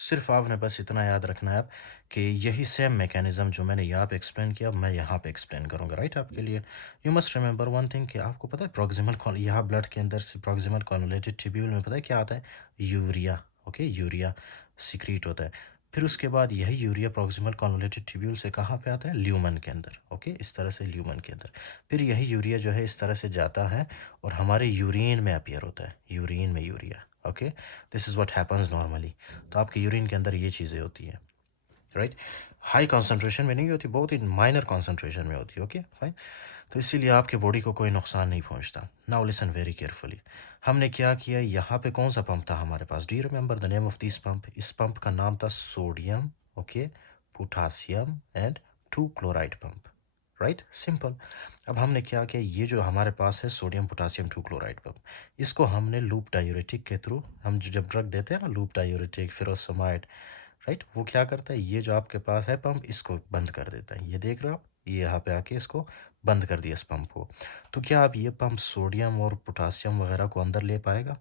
सिर्फ आपने बस इतना याद रखना है आप कि यही सेम मैकेनिज़्म जो मैंने यहाँ पे एक्सप्लेन किया मैं यहाँ पे एक्सप्लेन करूँगा राइट आपके लिए। You must remember one thing कि आपको पता है प्रॉक्सिमल कॉन यहाँ ब्लड के अंदर से प्रॉक्सिमल कॉन्वोलेटेड ट्यूब्यूल में पता है क्या आता है? यूरिया। ओके, यूरिया सीक्रेट होता है। फिर उसके बाद यही यूरिया प्रॉक्सिमल कॉन्वोलेटेड ट्यूब्यूल से कहाँ पे आता है? ल्यूमन के अंदर। ओके, इस तरह से ल्यूमन के अंदर। फिर यही यूरिया जो है इस तरह से जाता है और हमारे यूरिन में अपीयर होता है, यूरिन में urea. Okay, this is what happens normally. तो आपके यूरिन के अंदर ये चीज़ें होती हैं, राइट। हाई कॉन्सेंट्रेशन में नहीं होती, बहुत ही माइनर कॉन्सेंट्रेशन में होती है। Okay fine. तो इसीलिए आपके बॉडी को कोई नुकसान नहीं पहुंचता। Now listen very carefully. हमने क्या किया, यहाँ पे कौन सा पंप था हमारे पास? Do you remember the name of this pump? इस पंप का नाम था sodium, okay, potassium and two chloride pump, right, simple. अब हमने क्या किया, ये जो हमारे पास है sodium potassium two chloride pump, इसको हमने लूप डायूरेटिक के थ्रू, हम जब ड्रग देते हैं ना लूप डायूरेटिक फिरोसमाइड, राइट, वो क्या करता है, ये जो आपके पास है पंप इसको बंद कर देता है। ये देख रहे हो आप, ये यहाँ पे आके इसको बंद कर दिया इस पंप को। तो क्या अब ये पंप सोडियम और पोटासियम वगैरह को अंदर ले पाएगा?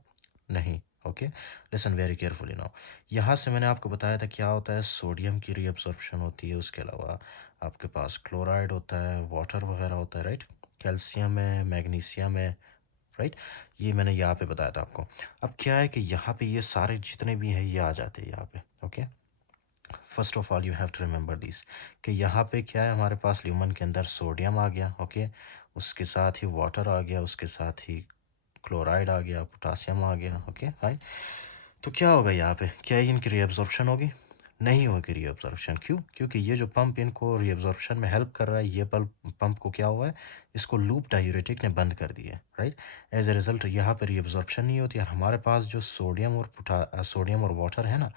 नहीं। Okay, listen very carefully now. यहाँ से मैंने आपको बताया था क्या होता है, सोडियम की रीअब्सॉर्प्शन होती है, उसके अलावा आपके पास क्लोराइड होता है, वाटर वगैरह होता है, राइट, कैल्शियम है, मैग्नीशियम है, राइट। ये मैंने यहाँ पे बताया था आपको। अब क्या है कि यहाँ पे ये सारे जितने भी हैं ये आ जाते हैं यहाँ पे। Okay, first of all you have to remember this कि यहाँ पे क्या है, हमारे पास ल्यूमन के अंदर सोडियम आ गया, ओके, उसके साथ ही वाटर आ गया, उसके साथ ही क्लोराइड आ गया, पोटासियम आ गया, ओके फाइन। तो क्या होगा यहाँ पे, क्या इनकी रीअब्जॉर्प्शन होगी? नहीं होगी रीअब्जॉर्प्शन। क्यों? क्योंकि ये जो पंप इनको रीअब्जॉर्प्शन में हेल्प कर रहा है, ये पंप को क्या हुआ है, इसको लूप डायूरेटिक ने बंद कर दिया है, राइट। एज ए रिजल्ट यहाँ पे रीअब्जॉर्प्शन नहीं होती है। हमारे पास जो सोडियम और वाटर है ना,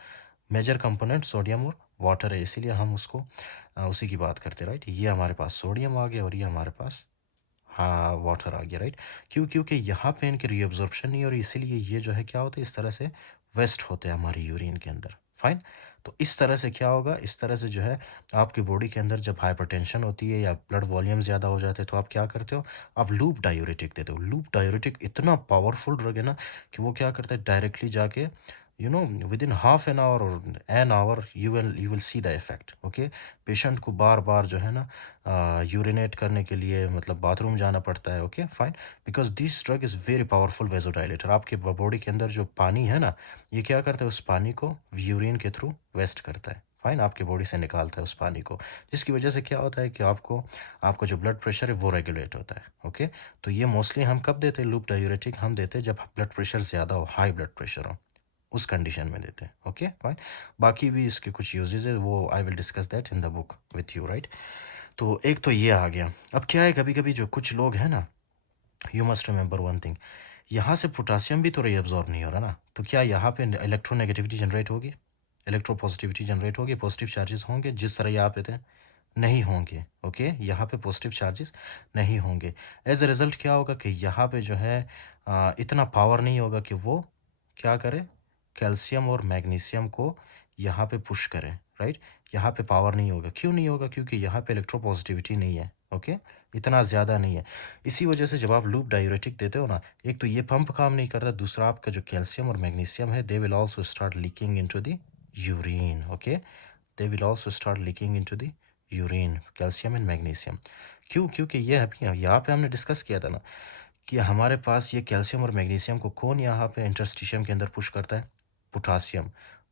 मेजर कंपोनेंट सोडियम और वाटर है, इसीलिए हम उसको उसी की बात करते हैं, राइट। ये हमारे पास सोडियम आ गया और ये हमारे पास, हाँ, वाटर आ गया, राइट। क्यों? क्योंकि यहाँ पे इनकी रीअब्जॉर्प्शन नहीं हो रही, इसीलिए ये जो है क्या होता है, इस तरह से वेस्ट होते हैं हमारी यूरिन के अंदर, फाइन। तो इस तरह से क्या होगा, इस तरह से जो है आपकी बॉडी के अंदर जब हाइपरटेंशन होती है या ब्लड वॉल्यूम ज़्यादा हो जाते हैं तो आप क्या करते हो, आप लूप डायूरेटिक देते हो। लूप डायूरेटिक इतना पावरफुल ड्रग है ना कि वो क्या करता है, डायरेक्टली जाके within half an hour और an hour you will see the effect. Okay, patient को बार बार जो है ना यूरिनेट करने के लिए मतलब बाथरूम जाना पड़ता है। Okay fine, because this drug is very powerful vasodilator. आपके बॉडी के अंदर जो पानी है ना, ये क्या करता है, उस पानी को यूरिन के थ्रू वेस्ट करता है, फाइन, आपकी बॉडी से निकालता है उस पानी को, जिसकी वजह से क्या होता है कि आपको आपका जो ब्लड प्रेशर है वो रेगुलेट होता है। ओके, तो ये मोस्टली हम कब देते हैं लूप डायूरेटिक? हम देते हैं जब ब्लड प्रेशर ज़्यादा हो, हाई ब्लड प्रेशर हो, उस कंडीशन में देते हैं। ओके फाइन, बाकी भी इसके कुछ यूजेज है, वो I will discuss that in the book with you, right. तो एक तो ये आ गया। अब क्या है, कभी कभी जो कुछ लोग हैं ना, you must remember one thing, यहाँ से पोटासियम भी तो रीअब्जॉर्ब नहीं हो रहा ना, तो क्या यहाँ पे इलेक्ट्रोनेगेटिविटी जनरेट होगी, इलेक्ट्रो पॉजिटिविटी जनरेट होगी, पॉजिटिव चार्जेस होंगे जिस तरह यहाँ पे थे? नहीं होंगे। ओके, यहाँ पे पॉजिटिव चार्जेस नहीं होंगे। एज अ रिजल्ट क्या होगा कि यहाँ पे जो है इतना पावर नहीं होगा कि वो क्या करे, कैल्शियम और मैग्नीशियम को यहाँ पे पुश करें, राइट। यहाँ पे पावर नहीं होगा। क्यों नहीं होगा? क्योंकि यहाँ पे इलेक्ट्रो पॉजिटिविटी नहीं है। ओके, इतना ज़्यादा नहीं है। इसी वजह से जब आप लूप डायूरेटिक देते हो ना, एक तो ये पंप काम नहीं करता, दूसरा आपका जो कैल्शियम और मैग्नीशियम है they will also start leaking into the urine. Okay, they will also start leaking into the urine, calcium and magnesium. क्यों? क्योंकि ये अभी यहाँ पे हमने डिस्कस किया था ना कि हमारे पास ये कैल्शियम और मैग्नीशियम को कौन यहाँ पे इंटरस्टिशियम के अंदर पुश करता है? पोटासियम।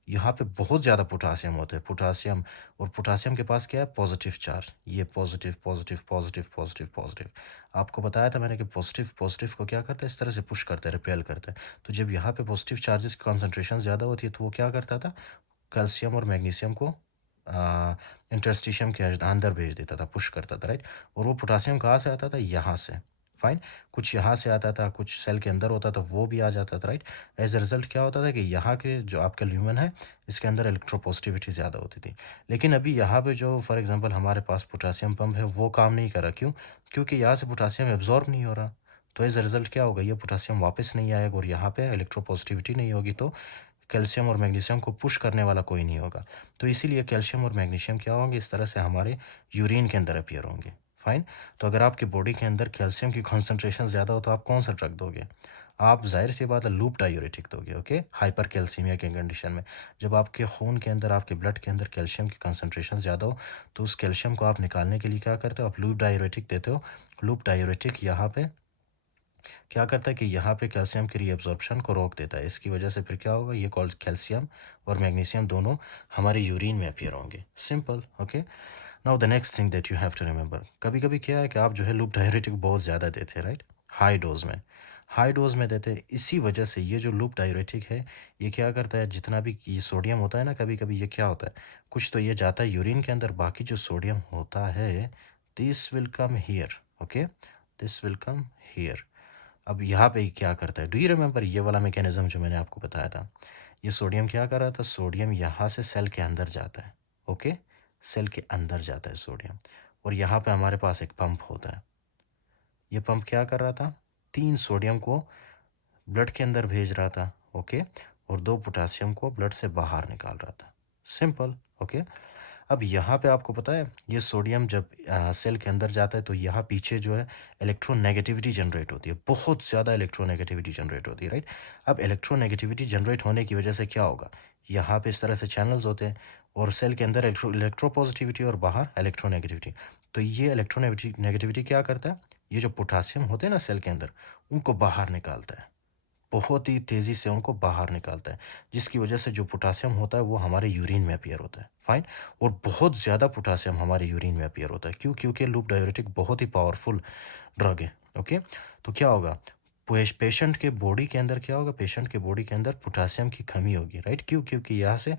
यहाँ पे बहुत ज़्यादा पोटासियम होता है, पोटासियम। और पोटासियम के पास क्या है? Positive charge. ये positive positive positive positive positive, आपको बताया था मैंने कि पॉजिटिव पॉजिटिव को क्या करता है, इस तरह से पुश करता है, रिपेल करता है। तो जब यहाँ पे पॉजिटिव चार्जेस की कॉन्सेंट्रेशन ज़्यादा होती है तो वो क्या करता था, कैल्शियम और मैग्नीशियम को इंटरस्टिशियम के अंदर भेज देता था, पुश करता था, राइट। और वो पोटासियम कहाँ से आता था? यहाँ से, फाइन। कुछ यहाँ से आता था, कुछ सेल के अंदर होता था, वो भी आ जाता था, राइट। एज अ रिजल्ट क्या होता था कि यहाँ के जो आपका ल्यूमन है इसके अंदर इलेक्ट्रोपॉजिटिविटी ज़्यादा होती थी। लेकिन अभी यहाँ पे जो फॉर एग्जांपल हमारे पास पोटासियम पंप है वो काम नहीं कर रहा। क्यों? क्योंकि यहाँ से पोटासियम एब्जॉर्ब नहीं हो रहा। तो एज अ रिजल्ट क्या होगा, ये पोटासियम वापस नहीं आएगा और यहाँ पे इलेक्ट्रोपॉजिटिविटी नहीं होगी, तो कैल्शियम और मैग्नीशियम को पुश करने वाला कोई नहीं होगा। तो इसीलिए कैल्शियम और मैग्नीशियम क्या होंगे, इस तरह से हमारे यूरिन के अंदर अपीयर होंगे, फाइन। तो अगर आपकी बॉडी के अंदर कैल्शियम की कॉन्सेंट्रेशन ज़्यादा हो तो आप कौन सा ड्रग दोगे? आप ज़ाहिर सी बात है लूप डायूरेटिक दोगे, ओके, हाइपर कैल्सीमिया के कंडीशन में। जब आपके खून के अंदर, आपके ब्लड के अंदर कैल्शियम की कंसंट्रेशन ज़्यादा हो, तो उस कैल्शियम को आप निकालने के लिए क्या करते हो, आप लूप डायूरेटिक देते हो। लूप डायूरेटिक यहाँ पे क्या करता है कि यहाँ पे कैल्शियम की रीअब्जॉर्प्शन को रोक देता है। इसकी वजह से फिर क्या होगा, ये कॉल्ड कैल्शियम और मैग्नीशियम दोनों हमारे यूरिन में अपीयर होंगे। Simple, okay. Now the next thing that you have to remember, कभी कभी क्या है कि आप जो है लूप डायूरेटिक बहुत ज़्यादा देते हैं, राइट, हाई डोज में। हाई डोज में देते हैं, इसी वजह से ये जो लूप डायूरेटिक है, ये क्या करता है, जितना भी ये सोडियम होता है ना, कभी कभी ये क्या होता है, कुछ तो ये जाता है यूरिन के अंदर, बाकी जो सोडियम होता है, this will come here, okay, this will come here. अब यहाँ पे क्या करता है, डू यू रिमेंबर ये वाला मैकेनिज्म जो मैंने आपको बताया था, ये सोडियम क्या कर रहा था, सोडियम यहाँ से सेल के अंदर जाता है, ओके, सेल के अंदर जाता है सोडियम, और यहाँ पे हमारे पास एक पंप होता है। ये पंप क्या कर रहा था, 3 सोडियम को ब्लड के अंदर भेज रहा था, ओके, और 2 पोटासियम को ब्लड से बाहर निकाल रहा था। Simple, okay. अब यहाँ पे आपको पता है, ये सोडियम जब सेल के अंदर जाता है, तो यहाँ पीछे जो है इलेक्ट्रोनेगेटिविटी जनरेट होती है, बहुत ज़्यादा इलेक्ट्रोनेगेटिविटी जनरेट होती है, राइट। अब इलेक्ट्रोनेगेटिविटी जनरेट होने की वजह से क्या होगा, यहाँ पे इस तरह से चैनल्स होते हैं, और सेल के अंदर इलेक्ट्रोपॉजिटिविटी और बाहर इलेक्ट्रोनेगेटिविटी। तो ये इलेक्ट्रोनेगेटिविटी क्या करता है, ये जो पोटासियम होते हैं ना सेल के अंदर, उनको बाहर निकालता है, बहुत ही तेज़ी से उनको बाहर निकालता है, जिसकी वजह से जो पोटासियम होता है वो हमारे यूरिन में अपीयर होता है, फाइन। और बहुत ज़्यादा पोटासियम हमारे यूरिन में अपीयर होता है, क्यों, क्योंकि लूप डायूरेटिक बहुत ही पावरफुल ड्रग है, ओके। तो क्या होगा, पेशेंट के बॉडी के अंदर क्या होगा, पेशेंट के बॉडी के अंदर पोटासियम की कमी होगी, राइट, क्यों, क्योंकि यहाँ से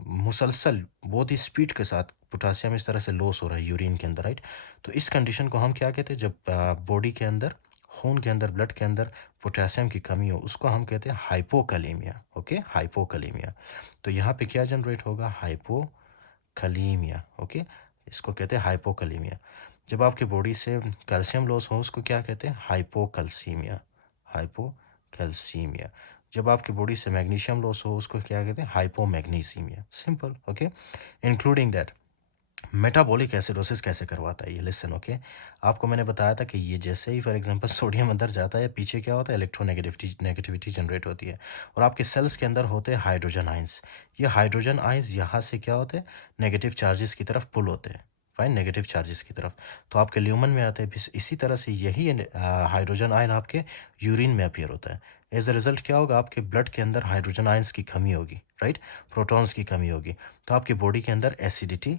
मुसलसल बहुत ही स्पीड के साथ पोटासियम इस तरह से लॉस हो रहा है यूरिन के अंदर, राइट। तो इस कंडीशन को हम क्या कहते हैं, जब बॉडी के अंदर, खून के अंदर, ब्लड के अंदर पोटेशियम की कमी हो, उसको हम कहते हैं हाइपोकलीमिया, ओके, हाइपोकलीमिया। तो यहाँ पे क्या जनरेट होगा, हाइपोकलीमिया, ओके, इसको कहते हैं हाइपोकलीमिया। जब आपकी बॉडी से कैल्शियम लॉस हो, उसको क्या कहते हैं, हाइपोकैल्सीमिया, हाइपोकैल्सीमिया। जब आपकी बॉडी से मैग्नीशियम लॉस हो, उसको क्या कहते हैं, hypomagnesaemia. Simple, okay. Including that metabolic acidosis कैसे करवाता है ये, लिसन, ओके। आपको मैंने बताया था कि ये जैसे ही फॉर एग्जांपल सोडियम अंदर जाता है, पीछे क्या होता है, इलेक्ट्रोनेगेटिविटी जनरेट होती है, और आपके सेल्स के अंदर होते हैं हाइड्रोजन आइंस। ये हाइड्रोजन आइंस यहाँ से क्या होते हैं, नेगेटिव चार्जेस की तरफ पुल होते हैं, फाइन, नेगेटिव चार्जेस की तरफ, तो आपके ल्यूमन में आते हैं। इसी तरह से यही हाइड्रोजन आयन आपके यूरिन में अपीयर होता है। एज अ रिजल्ट क्या होगा, आपके ब्लड के अंदर हाइड्रोजन आयंस की कमी होगी, राइट, प्रोटॉन्स की कमी होगी, तो आपकी बॉडी के अंदर एसिडिटी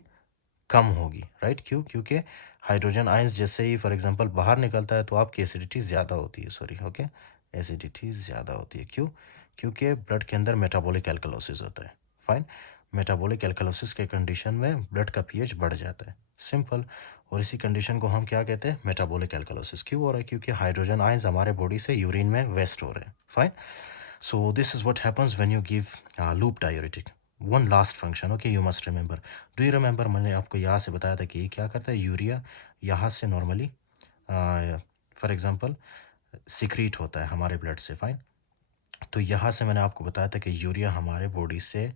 कम होगी, राइट, क्यों, क्योंकि हाइड्रोजन आयंस जैसे ही फॉर एग्जांपल बाहर निकलता है, तो आपकी एसिडिटी ज़्यादा होती है, सॉरी, ओके, एसिडिटी ज़्यादा होती है, क्यों, क्योंकि ब्लड के अंदर मेटाबॉलिक एल्कलोसिस होता है, फाइन। मेटाबॉलिक एल्कलोसिस के कंडीशन में ब्लड का पीएच बढ़ जाता है, सिंपल। और इसी कंडीशन को हम क्या कहते हैं, मेटाबॉलिक एल्कलोसिस। क्यों हो रहा है, क्योंकि हाइड्रोजन आयंस हमारे बॉडी से यूरिन में वेस्ट हो रहे हैं, fine. So this is what happens when you give loop diuretic. One last function, okay, you must remember. Do you remember, मैंने आपको यहाँ से बताया था कि ये क्या करता है, यूरिया यहाँ से नॉर्मली फॉर एग्जांपल सिक्रीट होता है हमारे ब्लड से, फाइन। तो यहाँ से मैंने आपको बताया था कि यूरिया हमारे बॉडी से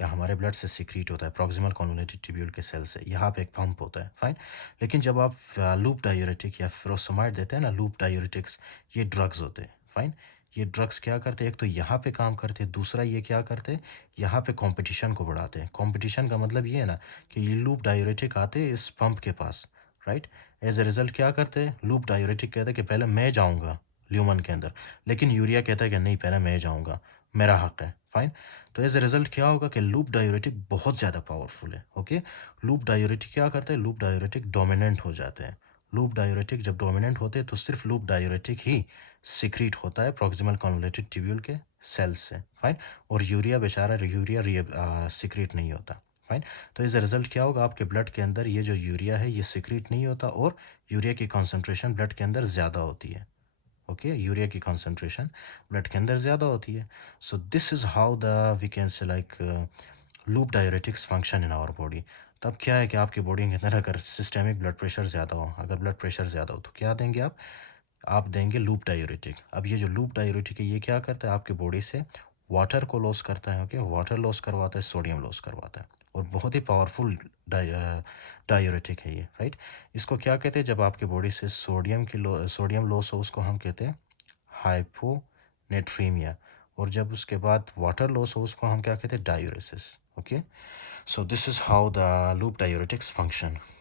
या हमारे ब्लड से सिक्रीट होता है प्रॉक्सिमल कॉन्वोल्यूटेड ट्यूब्यूल के सेल से, यहाँ पे एक पंप होता है, फाइन। लेकिन जब आप लूप डायूरेटिक या फ्रोसमाइड देते हैं ना, लूप डायूरेटिक्स, ये ड्रग्स होते हैं, फाइन। ये ड्रग्स क्या करते हैं, एक तो यहाँ पे काम करते हैं, दूसरा ये क्या करते हैं, यहाँ पे कंपटीशन को बढ़ाते हैं। कंपटीशन का मतलब ये है ना कि ये लूप डायूरेटिक आते हैं इस पंप के पास, राइट। एज ए रिजल्ट क्या करते हैं, लूप डायूरेटिक कहते हैं कि पहले मैं जाऊँगा ल्यूमन के अंदर, लेकिन यूरिया कहता है कि नहीं, पहले मैं जाऊँगा, मेरा हक है, फाइन। तो एज ए रिजल्ट क्या होगा कि लूप डायूरेटिक बहुत ज़्यादा पावरफुल है, ओके। लूप डायूरेटिक क्या करते हैं, लूप डायूरेटिक डोमिनेंट हो जाते हैं। लूप डायूरेटिक जब डोमिनेंट होते हैं, तो सिर्फ लूप डायूरेटिक ही सिक्रीट होता है प्रॉक्सिमल कन्वोल्यूटेड ट्यूब्यूल के सेल्स से, फाइन। और यूरिया बेचारा यूरिया सिक्रीट नहीं होता, फाइन। तो एज ए रिजल्ट क्या होगा, आपके ब्लड के अंदर ये जो यूरिया है ये सिक्रीट नहीं होता, और यूरिया की कॉन्सेंट्रेशन ब्लड के अंदर ज़्यादा होती है, ओके, यूरिया की कॉन्सेंट्रेशन ब्लड के अंदर ज़्यादा होती है। So this is how the we can say like loop diuretics function in our body. तब क्या है कि आपकी बॉडी के अंदर अगर सिस्टेमिक ब्लड प्रेशर ज़्यादा हो, अगर ब्लड प्रेशर ज़्यादा हो, तो क्या देंगे आप देंगे लूप डायूरेटिक। अब ये जो लूप डायूरेटिक है, ये क्या करता है, आपकी बॉडी से वाटर को लॉस करता है, ओके, वाटर लॉस करवाता है, सोडियम लॉस करवाता है, और बहुत ही पावरफुल डायूरेटिक है ये, राइट। इसको क्या कहते हैं, जब आपकी बॉडी से सोडियम लॉस हो, उसको हम कहते हैं हाइपो नेट्रीमिया, और जब उसके बाद वाटर लॉस हो उसको हम क्या कहते हैं, diuresis. Okay, so this is how the loop diuretics function.